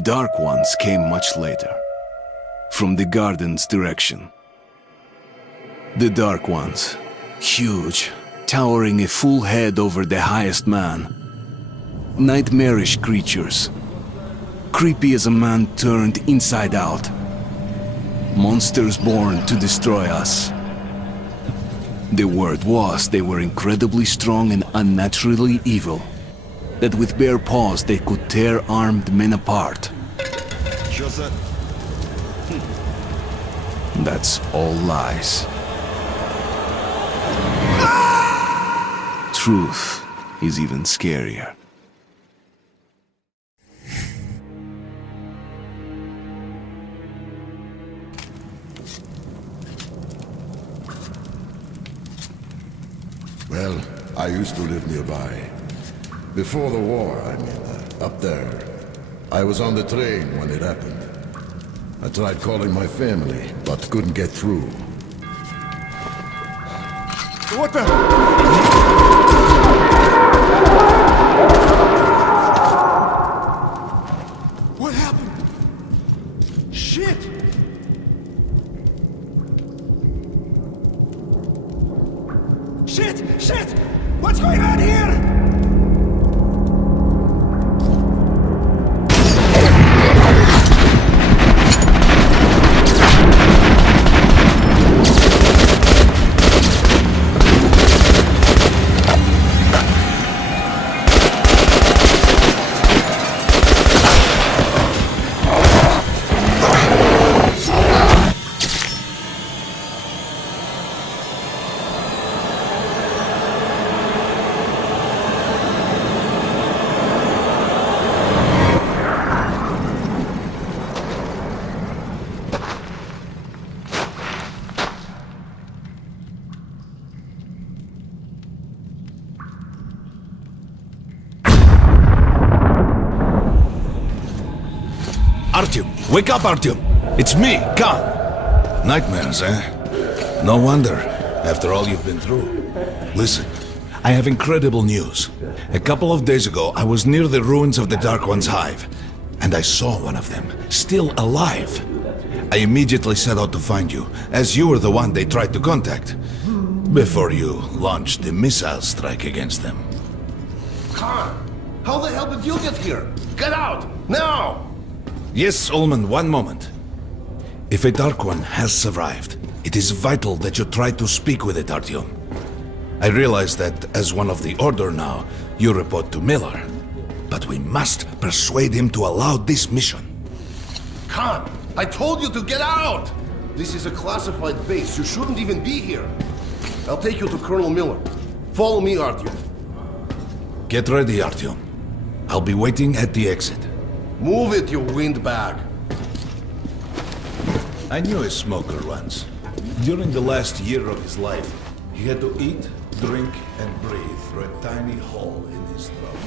The Dark Ones came much later, from the garden's direction. The Dark Ones, huge, towering a full head over the highest man. Nightmarish creatures, creepy as a man turned inside out. Monsters born to destroy us. The word was they were incredibly strong and unnaturally evil, that with bare paws they could tear armed men apart. That's all lies. Truth is even scarier. Well, I used to live nearby. Before the war, I mean, up there. I was on the train when it happened. I tried calling my family, but couldn't get through. What the? What happened? Shit! Shit! What's going on here? Artyom! Wake up, Artyom! It's me, Khan! Nightmares, eh? No wonder, after all you've been through. Listen, I have incredible news. A couple of days ago, I was near the ruins of the Dark One's hive, and I saw one of them, still alive. I immediately set out to find you, as you were the one they tried to contact, before you launched the missile strike against them. Khan, how the hell did you get here? Get out, now! Yes, Ullman, one moment. If a Dark One has survived, it is vital that you try to speak with it, Artyom. I realize that, as one of the Order now, you report to Miller. But we must persuade him to allow this mission. Khan, I told you to get out! This is a classified base. You shouldn't even be here. I'll take you to Colonel Miller. Follow me, Artyom. Get ready, Artyom. I'll be waiting at the exit. Move it, you windbag. I knew a smoker once. During the last year of his life, he had to eat, drink, and breathe through a tiny hole in his throat.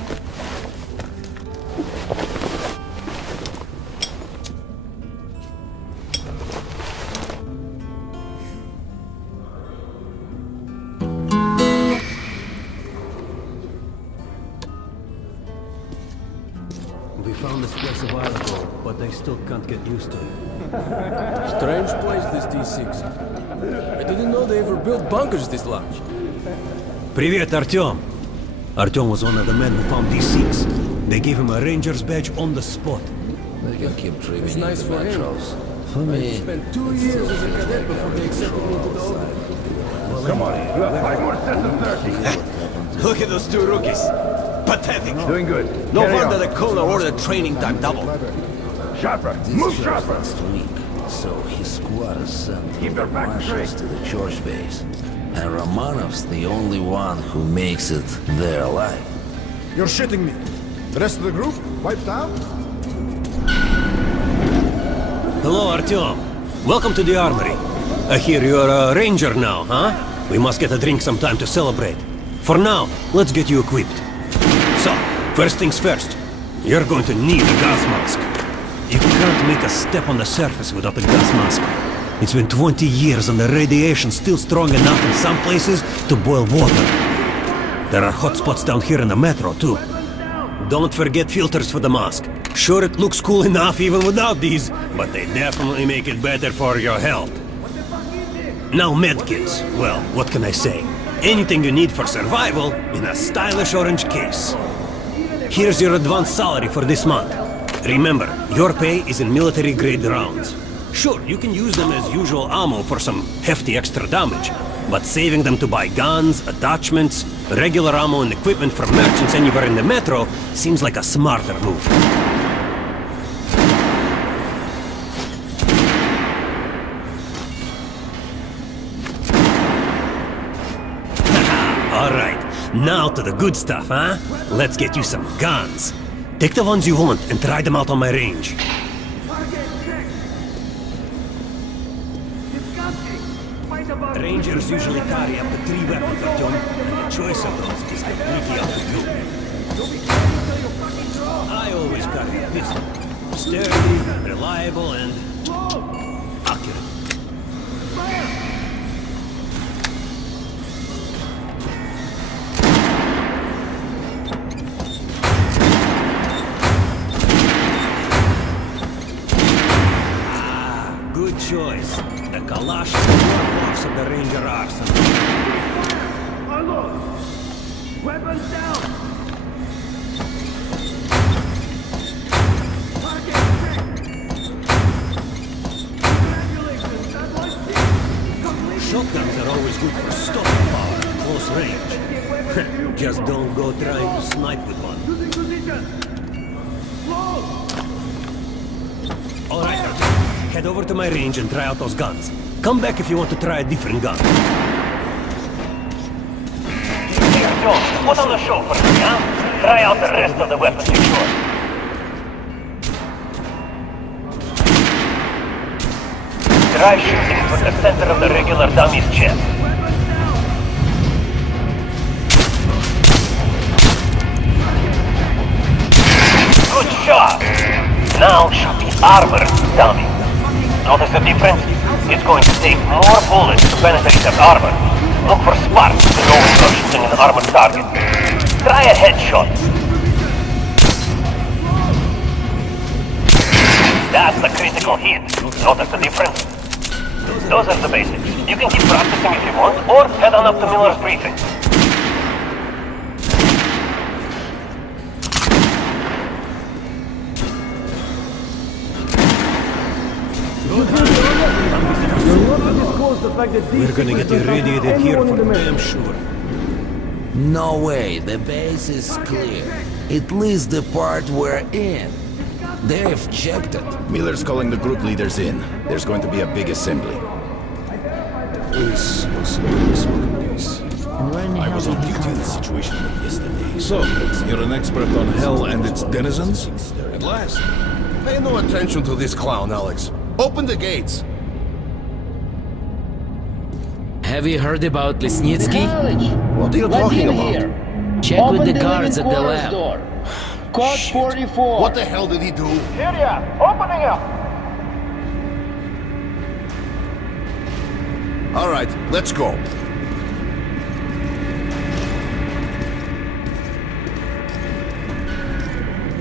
We found this place a while ago, but I still can't get used to it. Strange place, this D6. I didn't know they ever built bunkers this large. Привет, Artyom! Artyom was one of the men who found D6. They gave him a ranger's badge on the spot. They can keep dreaming. It's nice for him. For me, I spent 2 years as a cadet before they accepted me to the Order. Come on, you have 5 more sets of 30. Look at those two rookies. Pathetic. Doing good. No Carry wonder on. the Colonel ordered training time double. Sharper. Move sharper. last week, so his squad sent Keep your back marshals straight. to the church base. And Romanov's the only one who makes it there alive. You're shitting me. The rest of the group wiped out? Hello, Artyom. Welcome to the armory. I hear you're a ranger now, huh? We must get a drink sometime to celebrate. For now, let's get you equipped. So, first things first. You're going to need a gas mask. You can't make a step on the surface without a gas mask. It's been 20 years and the radiation's still strong enough in some places to boil water. There are hot spots down here in the metro, too. Don't forget filters for the mask. Sure, it looks cool enough even without these, but they definitely make it better for your health. Now medkits, well, what can I say? Anything you need for survival in a stylish orange case. Here's your advance salary for this month. Remember, your pay is in military-grade rounds. Sure, you can use them as usual ammo for some hefty extra damage, but saving them to buy guns, attachments, regular ammo and equipment from merchants anywhere in the metro seems like a smarter move. Alright, now to the good stuff, huh? Let's get you some guns. Take the ones you want and try them out on my range. Rangers usually carry up to 3 weapons, Artyom, and the choice of those is completely up to you. I always carry a pistol. Sturdy, reliable, and accurate. Good choice. The Kalash is the workhorse of the Ranger arsenal. Weapons down! Shotguns are always good for stopping power at close range. Just don't go trying to snipe with one. Alright, Artyom. Head over to my range and try out those guns. Come back if you want to try a different gun. Here, Joe, put on the show for me, huh? Try out the rest of the weapons you sure. Try shooting for the center of the regular dummy's chest. Good shot! Now shoot the armor, dummy. Notice the difference? It's going to take more bullets to penetrate that armor. Look for sparks to know when you're shooting an armored target. Try a headshot. That's the critical hit. Notice the difference? Those are the basics. You can keep practicing if you want, or head on up to Miller's briefing. We're gonna get irradiated here for damn sure. No way, the base is clear. At least the part we're in. They've checked it. Miller's calling the group leaders in. There's going to be a big assembly. This was a smoking piece. I was on duty in the situation yesterday. So, you're an expert on hell and its denizens? At last. Pay no attention to this clown, Alex. Open the gates. Have you heard about Lesnitsky? What are you talking about? Check with the guards at the lab. Code 44. What the hell did he do? Here ya! Opening up! All right, let's go.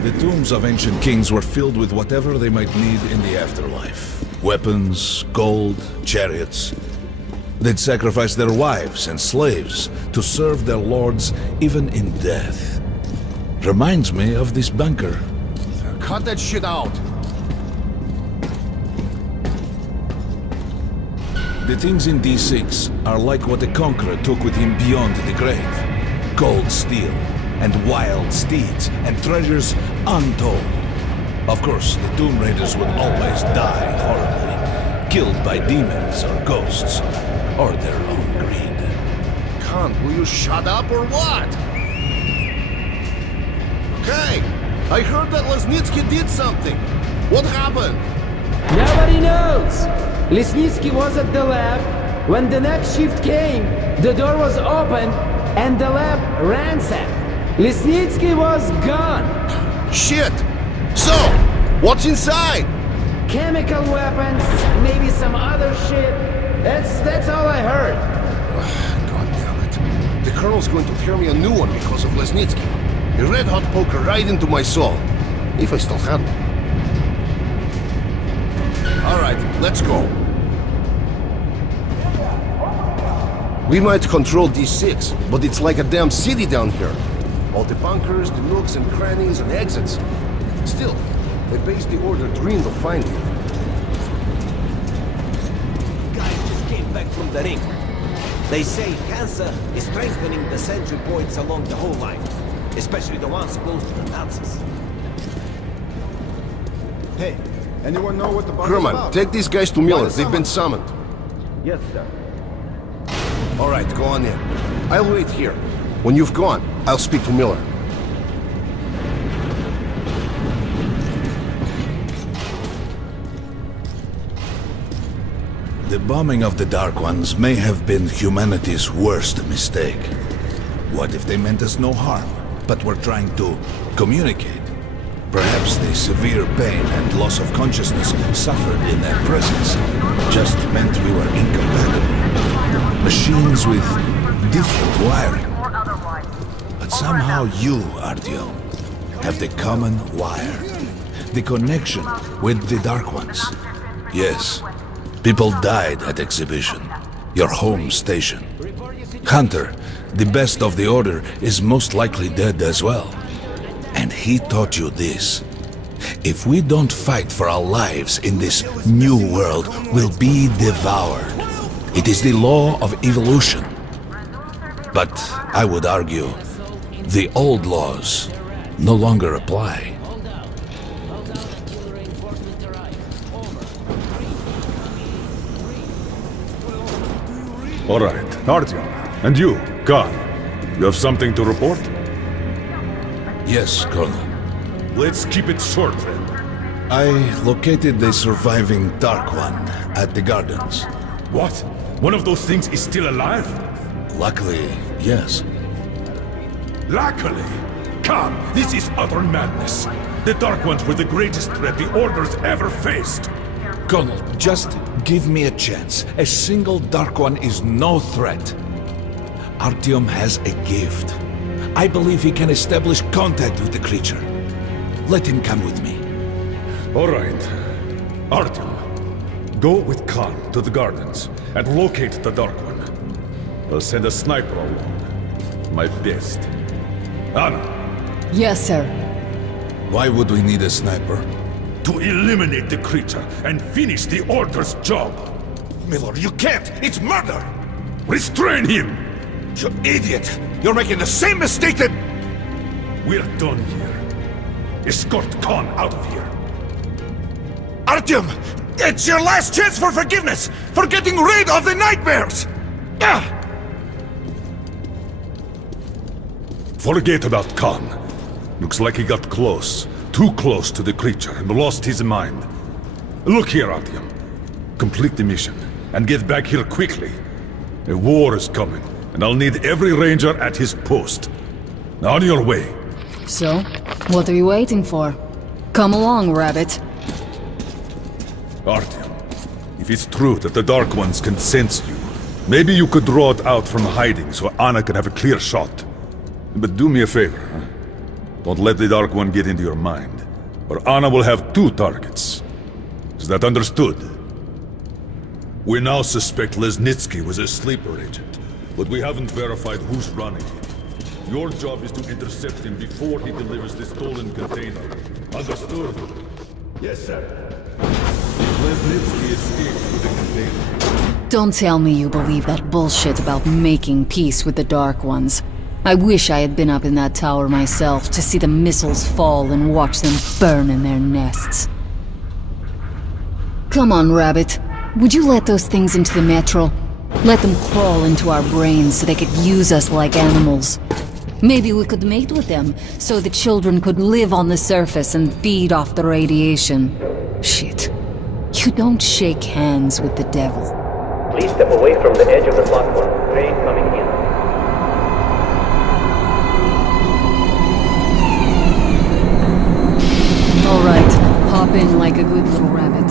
The tombs of ancient kings were filled with whatever they might need in the afterlife. Weapons, gold, chariots. They'd sacrifice their wives and slaves to serve their lords even in death. Reminds me of this bunker. Cut that shit out. The things in D6 are like what the Conqueror took with him beyond the grave. Gold steel, and wild steeds, and treasures untold. Of course, the Tomb Raiders would always die horribly, killed by demons or ghosts, or their own greed. Khan, will you shut up or what? Hey, I heard that Lesnitsky did something. What happened? Nobody knows. Lesnitsky was at the lab. When the next shift came, the door was open and the lab ransacked. Lesnitsky was gone. Shit! So, what's inside? Chemical weapons, maybe some other shit. That's all I heard. God damn it. The Colonel's going to tear me a new one because of Lesnitsky. A red-hot poker right into my soul. If I still had one. Alright, let's go. We might control D6, but it's like a damn city down here. All the bunkers, the nooks and crannies and exits. Still, a base the Order dreamed of finding. Guys just came back from the ring. They say Hansa is strengthening the sentry points along the whole line, especially the ones close to the Nazis. Hey, anyone know what the bunker's Kerman, about? take these guys to Miller. They've been summoned. Yes, sir. Alright, go on in. I'll wait here. When you've gone, I'll speak to Miller. The bombing of the Dark Ones may have been humanity's worst mistake. What if they meant us no harm, but were trying to communicate? Perhaps the severe pain and loss of consciousness suffered in their presence just meant we were incompatible. Machines with different wiring. But somehow you, Artyom, have the common wire. The connection with the Dark Ones. Yes, people died at Exhibition, your home station. Hunter, the best of the Order, is most likely dead as well. And he taught you this. If we don't fight for our lives in this new world, we'll be devoured. It is the law of evolution. But I would argue, the old laws no longer apply. All right, Artyom. And you, Khan. You have something to report? Yes, Colonel. Let's keep it short, then. I located the surviving Dark One at the gardens. What? One of those things is still alive? Luckily, yes. Luckily? Khan, this is utter madness. The Dark Ones were the greatest threat the Order's ever faced. Colonel, just give me a chance. A single Dark One is no threat. Artyom has a gift. I believe he can establish contact with the creature. Let him come with me. All right. Artyom, go with Khan to the gardens and locate the Dark One. I'll send a sniper along. My best. Anna. Yes, sir. Why would we need a sniper? To eliminate the creature and finish the Order's job. Miller, you can't! It's murder! Restrain him! You idiot! You're making the same mistake that... We're done here. Escort Khan out of here. Artyom! It's your last chance for forgiveness! For getting rid of the nightmares! Forget about Khan. Looks like he got close. Too close to the creature and lost his mind. Look here, Artyom. Complete the mission and get back here quickly. A war is coming, and I'll need every ranger at his post. On your way. So, what are you waiting for? Come along, Rabbit. Artyom, if it's true that the Dark Ones can sense you, maybe you could draw it out from hiding so Anna can have a clear shot. But do me a favor, huh? Don't let the Dark One get into your mind, or Anna will have two targets. Is that understood? We now suspect Lesnitsky was a sleeper agent, but we haven't verified who's running it. Your job is to intercept him before he delivers the stolen container. Understood? Yes, sir. If Lesnitsky escapes with the container... Don't tell me you believe that bullshit about making peace with the Dark Ones. I wish I had been up in that tower myself to see the missiles fall and watch them burn in their nests. Come on, Rabbit. Would you let those things into the Metro? Let them crawl into our brains so they could use us like animals. Maybe we could mate with them, so the children could live on the surface and feed off the radiation. Shit. You don't shake hands with the devil. Please step away from the edge of the platform. Train coming in. Alright, hop in like a good little rabbit.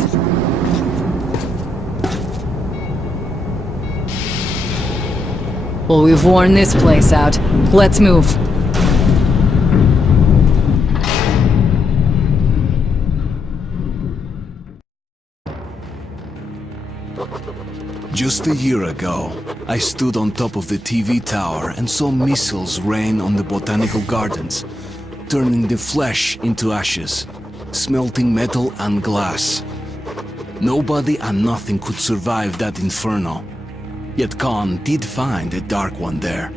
Well, we've worn this place out. Let's move. Just a year ago, I stood on top of the TV tower and saw missiles rain on the botanical gardens, turning the flesh into ashes, smelting metal and glass. Nobody and nothing could survive that inferno. Yet Khan did find a Dark One there.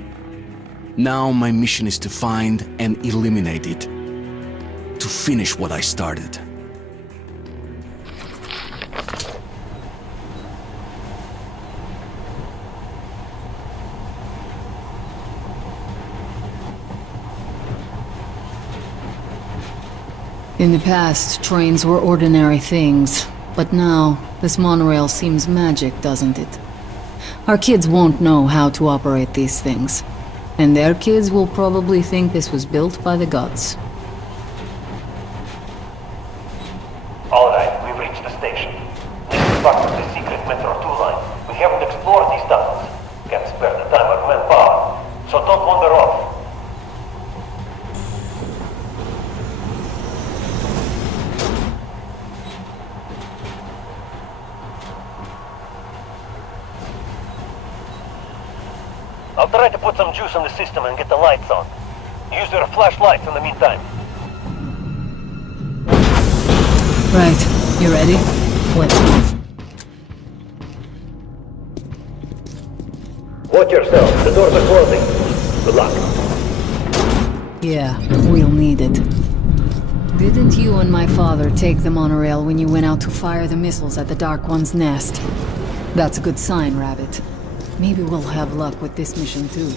Now my mission is to find and eliminate it. To finish what I started. In the past, trains were ordinary things, but now, this monorail seems magic, doesn't it? Our kids won't know how to operate these things, and their kids will probably think this was built by the gods. Alright, we've reached the station. This is part of the secret Metro 2 line. We haven't explored these tunnels. Can't spare the time or manpower, so don't wander off. I'll try to put some juice on the system and get the lights on. Use your flashlights in the meantime. Right, you ready? Let's move. Watch yourself, the doors are closing. Good luck. Yeah, we'll need it. Didn't you and my father take the monorail when you went out to fire the missiles at the Dark One's nest? That's a good sign, Rabbit. Maybe we'll have luck with this mission too.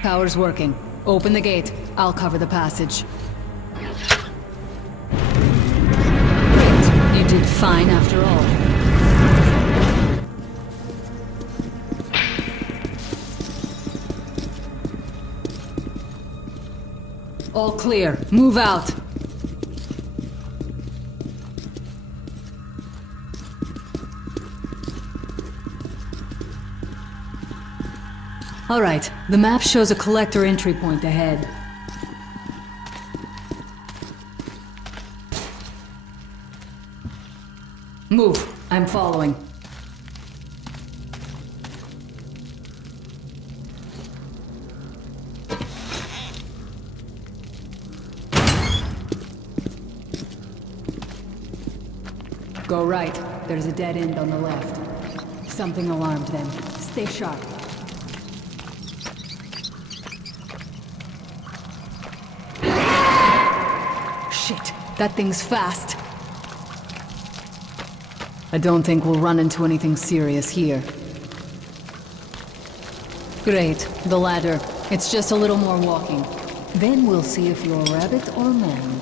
Power's working. Open the gate. I'll cover the passage. Great. You did fine after all. All clear. Move out. All right, the map shows a collector entry point ahead. Move. I'm following. Go right. There's a dead end on the left. Something alarmed them. Stay sharp. Shit, that thing's fast. I don't think we'll run into anything serious here. Great, the ladder. It's just a little more walking. Then we'll see if you're rabbit or man.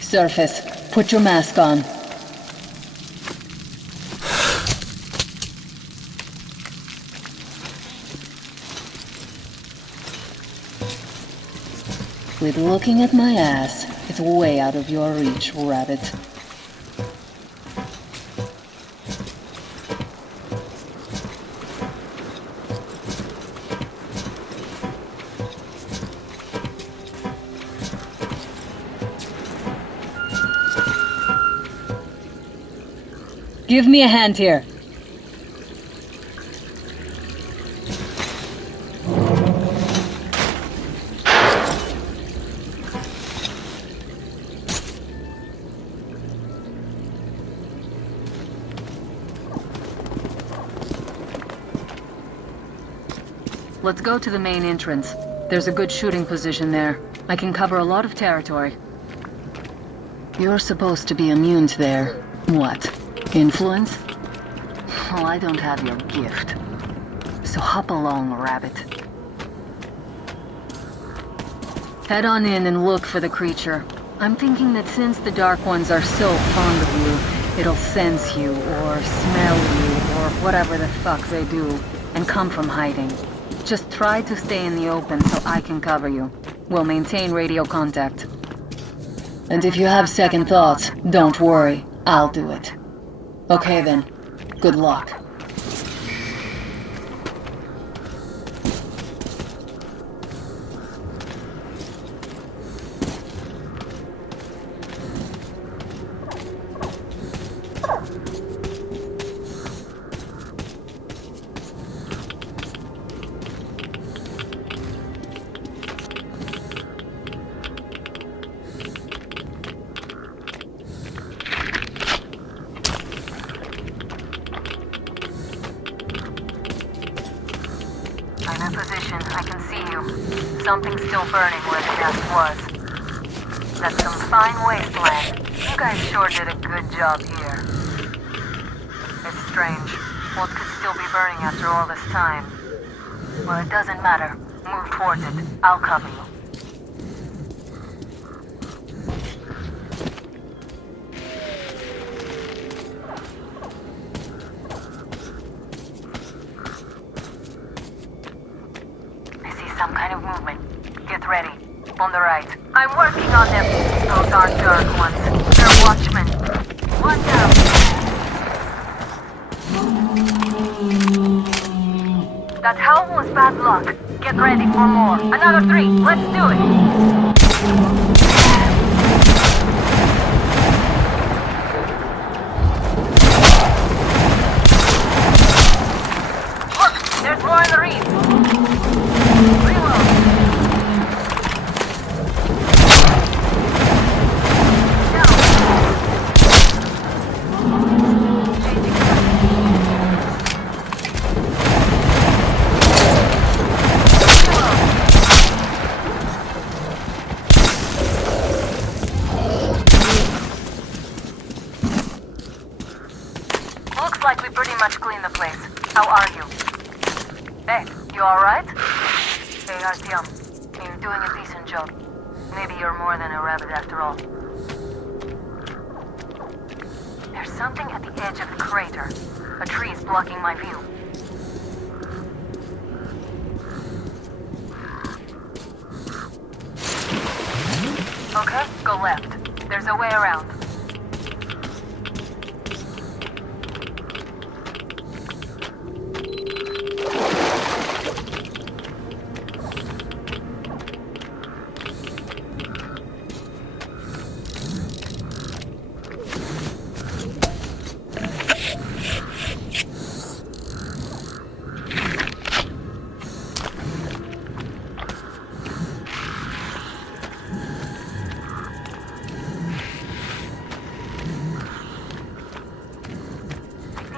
Surface. Put your mask on. Quit looking at my ass. It's way out of your reach, Rabbit. Give me a hand here. Let's go to the main entrance. There's a good shooting position there. I can cover a lot of territory. You're supposed to be immune to their... what? Influence? Well, I don't have your gift. So hop along, Rabbit. Head on in and look for the creature. I'm thinking that since the Dark Ones are so fond of you, It'll sense you, or smell you, or whatever the fuck they do, and come from hiding. Just try to stay in the open so I can cover you. We'll maintain radio contact. And if you have second thoughts, don't worry. I'll do it. Okay then. Good luck. I'm in position. I can see you. Something's still burning where the nest was. That's some fine wasteland. You guys sure did a good job here. It's strange. What could still be burning after all this time? Well, it doesn't matter. Move towards it. I'll cover you. Some kind of movement. Get ready. On the right. I'm working on them. Those aren't dark ones. They're watchmen. Watch out. That howl was bad luck. Get ready for more. Another 3. Let's do it. Look, there's more in the reef. Looks like we pretty much cleaned the place. How are you? Hey, you alright? Hey, Artyom, you're doing a decent job. Maybe you're more than a rabbit after all. There's something at the edge of the crater. A tree is blocking my view. Okay, go left. There's a way around.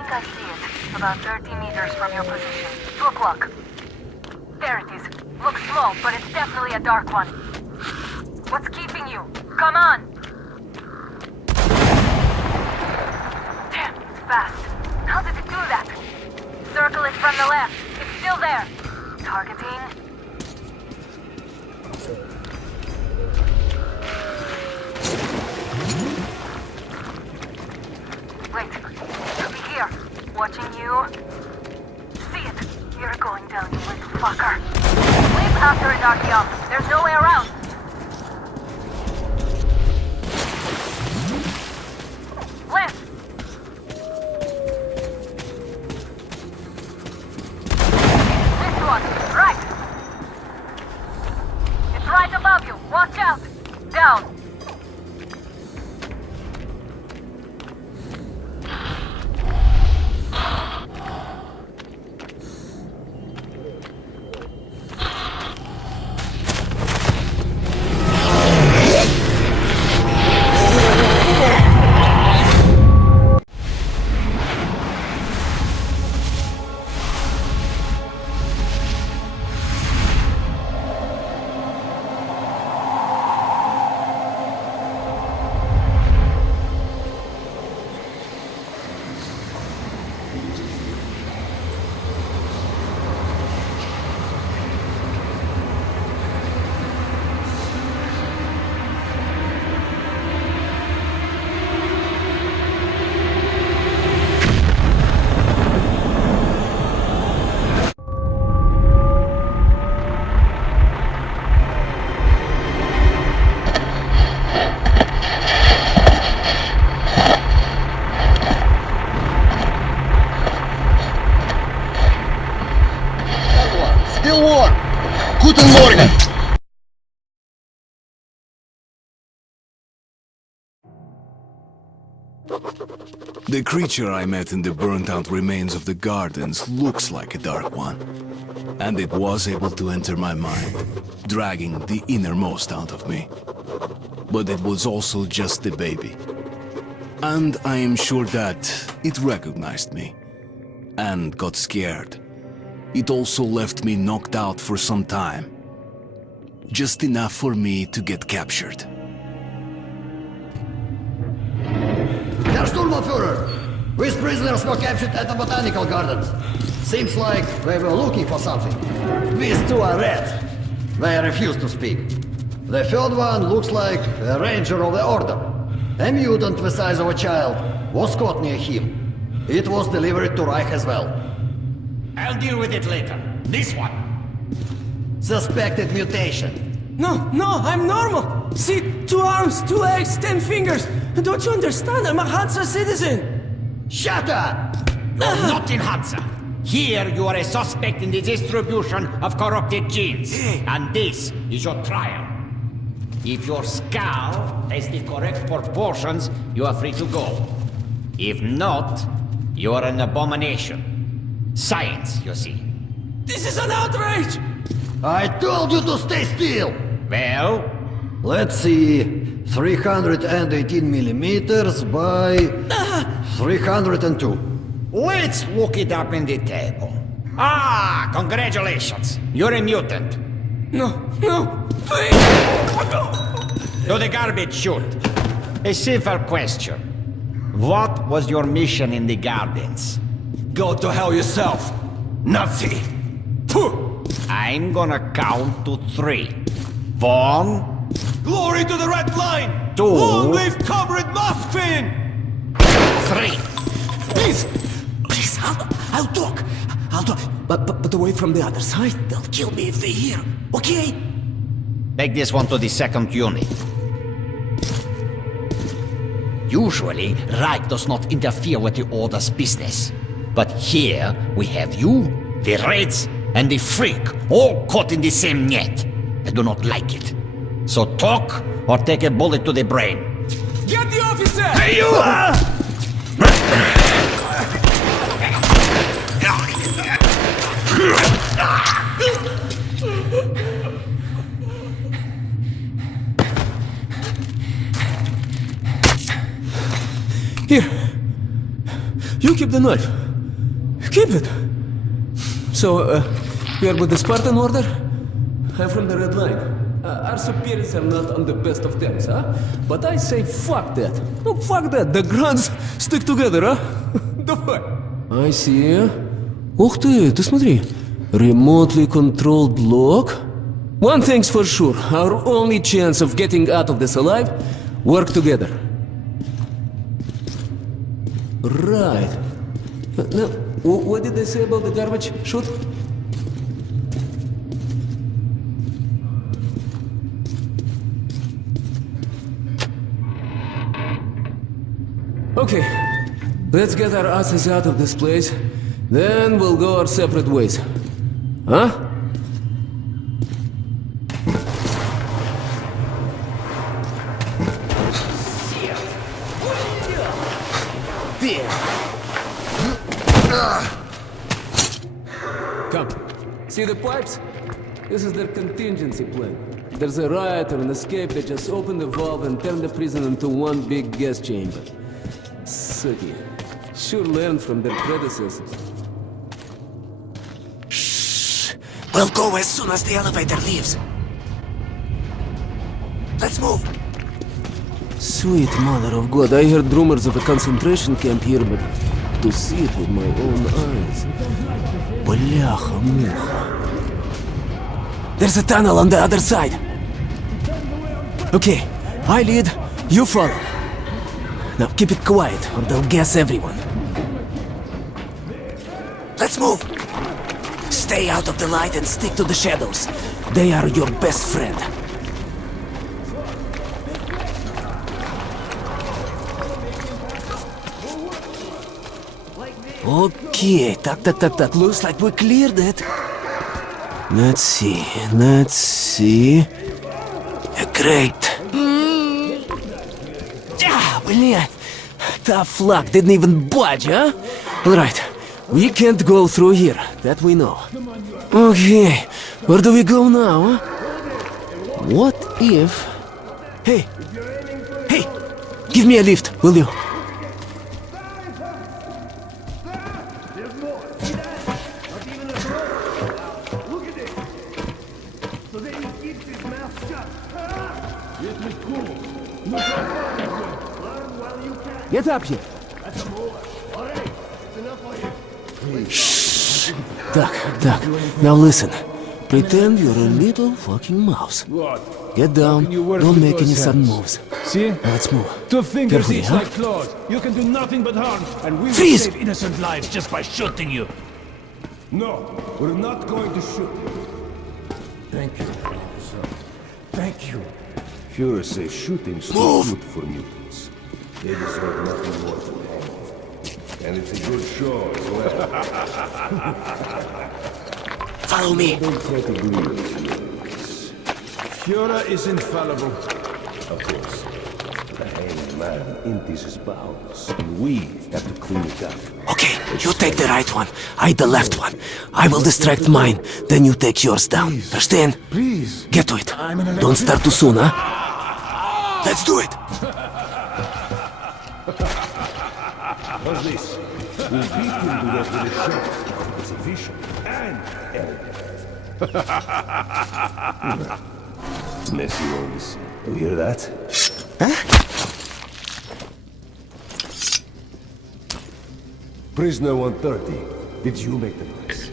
I see it. About 30 meters from your position. 2 o'clock. There it is. Looks small, but it's definitely a dark one. What's keeping you? Come on! Damn, it's fast. How did it do that? Circle it from the left. It's still there. Targeting. Wait. I'll be here. Watching you. See it. You're going down, you little fucker. Leap after it, Artyom. There's no way around. Left. This one. Right. It's right above you. Watch out. Down. Guten Morgen! The creature I met in the burnt-out remains of the gardens looks like a dark one. And it was able to enter my mind, dragging the innermost out of me. But it was also just a baby. And I am sure that it recognized me and got scared. It also left me knocked out for some time. Just enough for me to get captured. Herr Sturmbannführer, these prisoners were captured at the botanical gardens. Seems like they were looking for something. These two are red. They refuse to speak. The third one looks like a ranger of the order. A mutant the size of a child was caught near him. It was delivered to Reich as well. I'll deal with it later. This one. Suspected mutation. No, I'm normal. See, 2 arms, 2 legs, 10 fingers. Don't you understand? I'm a Hansa citizen. Shut up! You're not in Hansa. Here you are a suspect in the distribution of corrupted genes. And this is your trial. If your skull has the correct proportions, you are free to go. If not, you are an abomination. Science, you see. This is an outrage! I told you to stay still! Well? Let's see. 318 millimeters by 302. Let's look it up in the table. Ah, congratulations. You're a mutant. No, please! To the garbage chute. A simple question. What was your mission in the gardens? Go to hell yourself, Nazi! I'm gonna count to 3. 1. Glory to the Red Line! 2. Long live Comrade Moskvin! 3. Please, I'll talk. But away from the other side. They'll kill me if they hear. Okay? Take this one to the 2nd unit. Usually, Reich does not interfere with the Order's business. But here, we have you, the Reds, and the Freak, all caught in the same net. I do not like it. So talk, or take a bullet to the brain. Get the officer! Hey, you! Here. You keep the knife. Keep it. So, you're with the Spartan Order? I'm from the Red Line. Our superiors are not on the best of terms, huh? But I say fuck that. No, fuck that. The Grunts stick together, huh? Давай. I see. Ух ты смотри. Remotely controlled block. One thing's for sure. Our only chance of getting out of this alive, work together. Right. Now, what did they say about the garbage chute? Okay, let's get our asses out of this place, then we'll go our separate ways. Huh? Come. See the pipes? This is their contingency plan. There's a riot or an escape, they just open the valve and turn the prison into one big gas chamber. Sucky. Sure learned from their predecessors. Shh. We'll go as soon as the elevator leaves. Let's move. Sweet mother of God, I heard rumors of a concentration camp here, but to see it with my own eyes. Бляха-муха. There's a tunnel on the other side. Okay, I lead, you follow. Now keep it quiet, or they'll gas everyone. Let's move. Stay out of the light and stick to the shadows. They are your best friend. Okay, так. Looks like we cleared it. Let's see. Great. Блин. Tough luck, didn't even budge, huh? Alright, we can't go through here, that we know. Okay, where do we go now, huh? What if... Hey! Give me a lift, will you? Get up here. Shh. Duck. Now listen. Pretend you're a little fucking mouse. Get down. Don't make any sudden moves. See? Now let's move. 2 fingers Carefully, each huh? like claws. You can do nothing but harm, and we will Freeze! save innocent lives just by shooting you. No, we're not going to shoot you. Thank you, officer. Thank you. Führer says shooting's too good for mutants. They deserve nothing more than hang. And it's a good show as well. Follow me. Don't try to believe it. Führer is infallible. Of course. The hanged man empties his bowels, and we have to clean it up. Okay, you take the right one. I the left one. I will distract mine, then you take yours down. Understand? Please. Get to it. Don't start too soon, huh? Let's do it. What's this? We'll beat him to death with a shot. It's efficient and elegant. Messy always. You hear that? Huh? Prisoner 130, did you make the noise?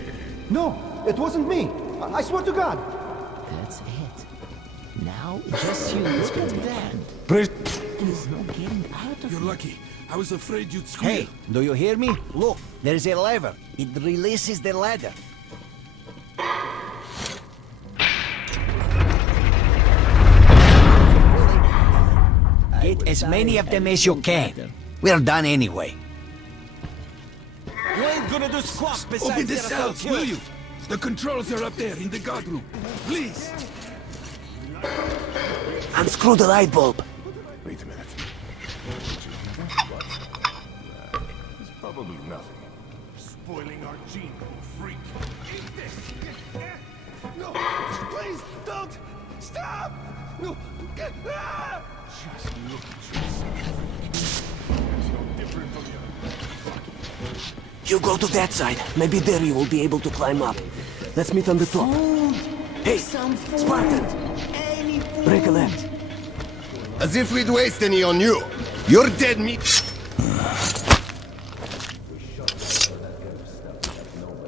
No, it wasn't me. I swear to God. That's it. Now, just you look at that. There's no getting out of You're here. lucky. I was afraid you'd squeal. Hey, do you hear me? Look, there's a lever. It releases the ladder. Get as many of them as you can. We're done anyway. You ain't gonna do squat besides Open the get cells, killed. will you? The controls are up there in the guard room. Please. Unscrew the light bulb. Wait a minute. It's probably nothing. Spoiling our gene, freak. Eat this! No, please, don't! Stop! No! Ah! Just look at yourself. It's no different from your... You go to that side. Maybe there you will be able to climb up. Let's meet on the top. Hey, Spartan! Break a leg. As if we'd waste any on you. You're dead meat.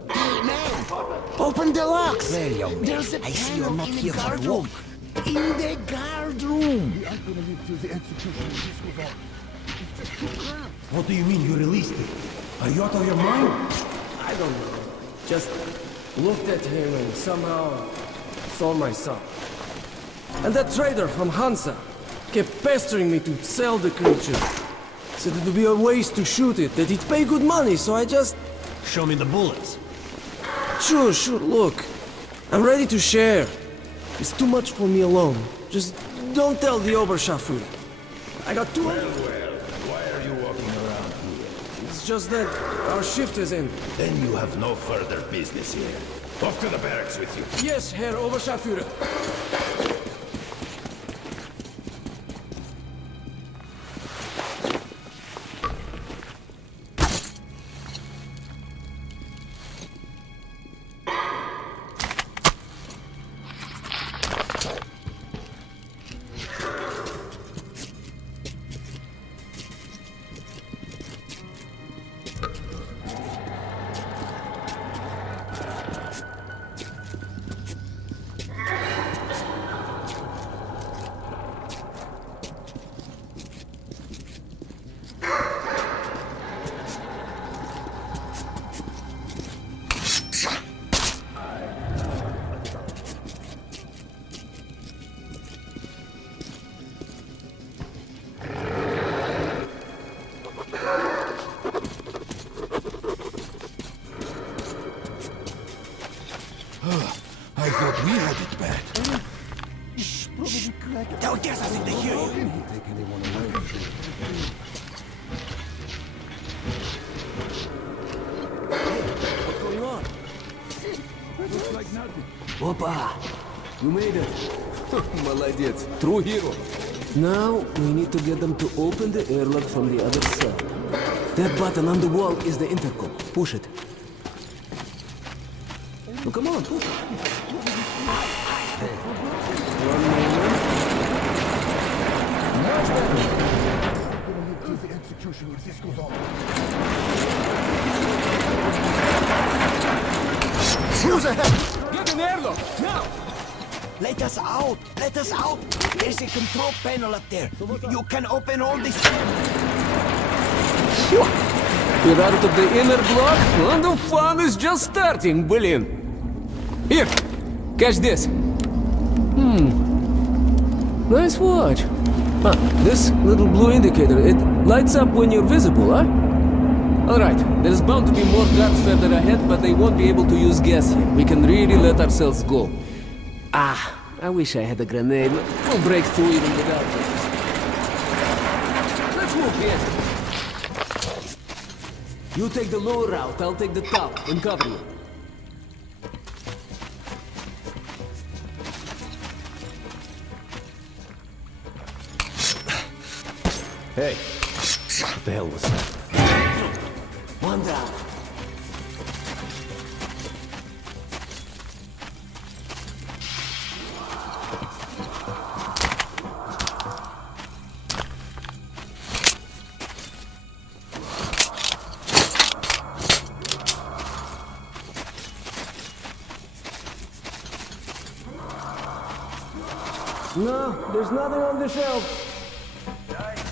Hey, man! Open the locks! Well, young man, There's a I see you're panel not in the here for guard long. room. In the guard room. We aren't gonna live till the execution of this goes on. It's just too cramped. What do you mean you released it? Are you out of your mind? I don't know. Just looked at him and somehow saw my son. And that trader from Hansa kept pestering me to sell the creature. Said it would be a waste to shoot it, that he'd pay good money, so I just... Show me the bullets. Sure, look. I'm ready to share. It's too much for me alone. Just don't tell the Oberscharführer. I got 200... Why are you walking around here? It's just that our shift is ended. Then you have no further business here. Off to the barracks with you. Yes, Herr Oberscharführer. I thought we had it bad. Shh! Don't guess, I think they hear you. What's going on? Looks like nothing. Опа! You made it. Молодец. True hero. Now, we need to get them to open the airlock from the other side. That button on the wall is the intercom. Push it. Oh, come on, push it. One moment. Much better. The executioner, this goes on. Who's ahead? Get an airlock, now! Let us out! Let us out! There's a control panel up there. You can open all this. Phew. We're out of the inner block, and the fun is just starting, блин. Here, catch this. Nice watch. This little blue indicator, it lights up when you're visible, huh? Alright, there's bound to be more guards further ahead, but they won't be able to use gas here. We can really let ourselves go. I wish I had a grenade. We'll break through even without it. Let's move here. You take the lower route, I'll take the top and cover you. Hey, what the hell was that? One down. No, there's nothing on the shelf.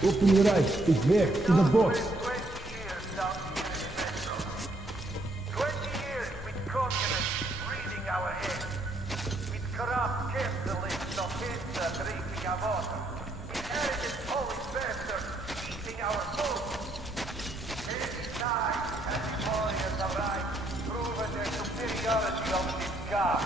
Open your eyes. It's there, in the box. 20 years with communists reading our heads, with corrupt capitalists of pizza drinking our water, inherited Polish bastards eating our food. Every time has the warriors arrived, proven their superiority over this god.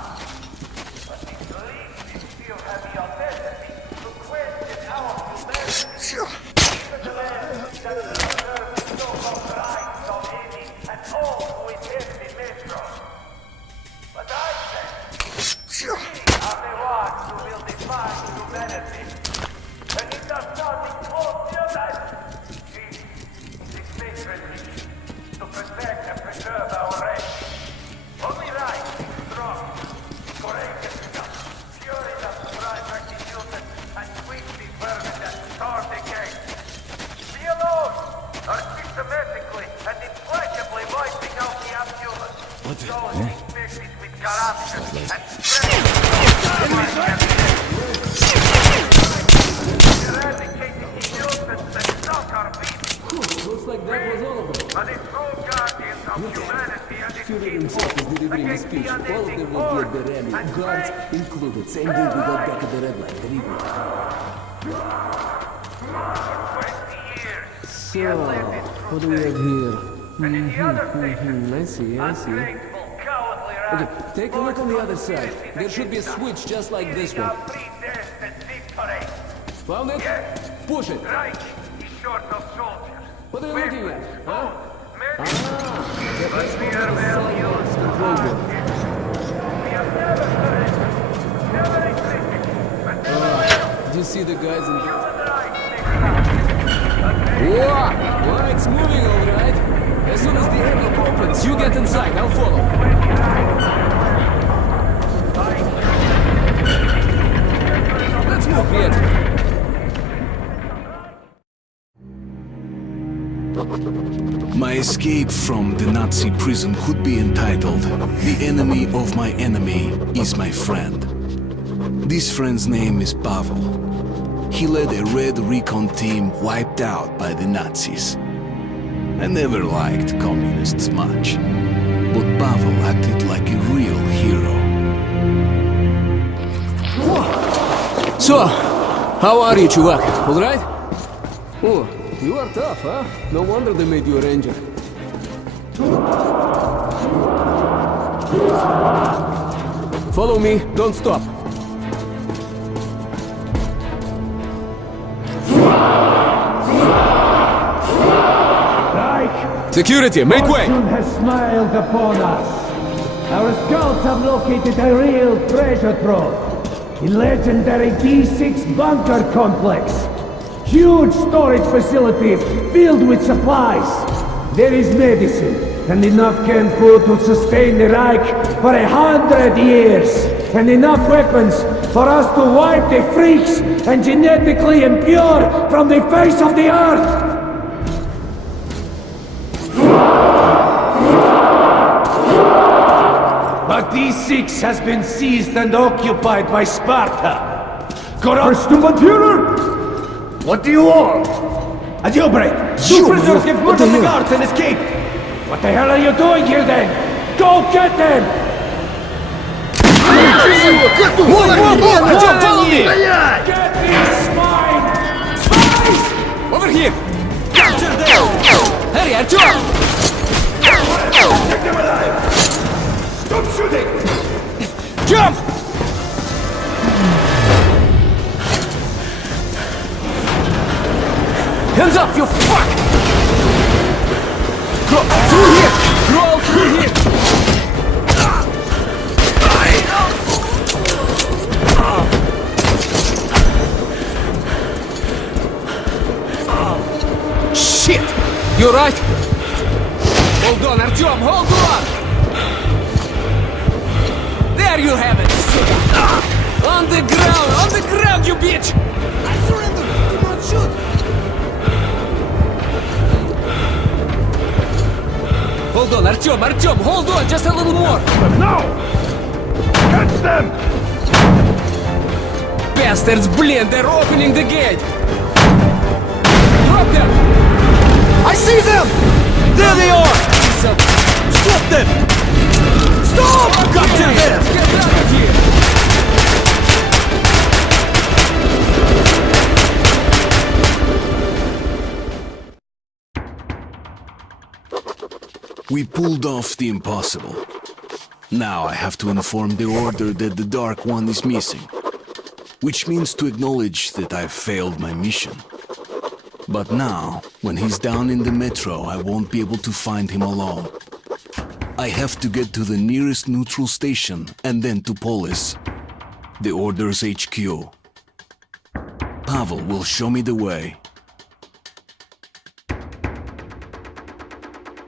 But at least we still have the audacity to question our humanity. Even the land that deserves the so-called rights of any and all who inhabit the Metro. But I say, we are the ones who will define humanity. And it does not include children. This is a sacred mission to protect and preserve our race. Only right is strong, courageous enough, pure enough to drive execution and quickly burn that tar decay. We alone are systematically and implacably wiping out the unhuman. What the Those hell? infected with corruption and eradicating the innocents that suck our people. Looks like that was all of them. But the true guardians of humanity and its Führer himself is delivering a speech. All of them will be at the rally, guards included. Same day we got back at the red line. Believe me. So, what do we have here? I see. Okay, take a look on the other side. There should be a switch just like this one. Found it? Push it. What are you looking at? Huh? That is the sidewalks control board. Did you see the guys in there? Whoa! Well, it's moving all right. As soon as the airlock opens, you get inside. I'll follow. Let's move, Pietro. My escape from the Nazi prison could be entitled "The Enemy of My Enemy is My Friend." This friend's name is Pavel. He led a red recon team wiped out by the Nazis. I never liked communists much, but Pavel acted like a real hero. So, how are you, chuvak? All right? Oh, you are tough, huh? No wonder they made you a ranger. Follow me, don't stop. Security, make way! Fortune has smiled upon us. Our scouts have located a real treasure trove. The legendary D6 bunker complex. Huge storage facilities filled with supplies. There is medicine and enough canned food to sustain the Reich for 100 years. And enough weapons for us to wipe the freaks and genetically impure from the face of the earth. But D6 has been seized and occupied by Sparta. Führer! What do you want? A jailbreak! Two prisoners have murdered the guards and escaped! What the hell are you doing here then? Go get them! Follow me! Get these swine! Spies! Over here! Capture them! Hurry, Artyom! Take them alive! Stop shooting! Jump! Hands up, you fuck! Go through here! Crawl through here! Shit! You right? Hold on, Artyom, hold on! There you have it! On the ground, you bitch! I surrender! Do not shoot! Hold on, Artyom, hold on, just a little more! No! Catch them! Bastards, blin, they're opening the gate! Drop them! I see them! There they are! Stop them! Stop! Capture them! Get out of here! We pulled off the impossible. Now I have to inform the Order that the Dark One is missing, which means to acknowledge that I've failed my mission. But now, when he's down in the metro, I won't be able to find him alone. I have to get to the nearest neutral station and then to Polis, the Order's HQ. Pavel will show me the way.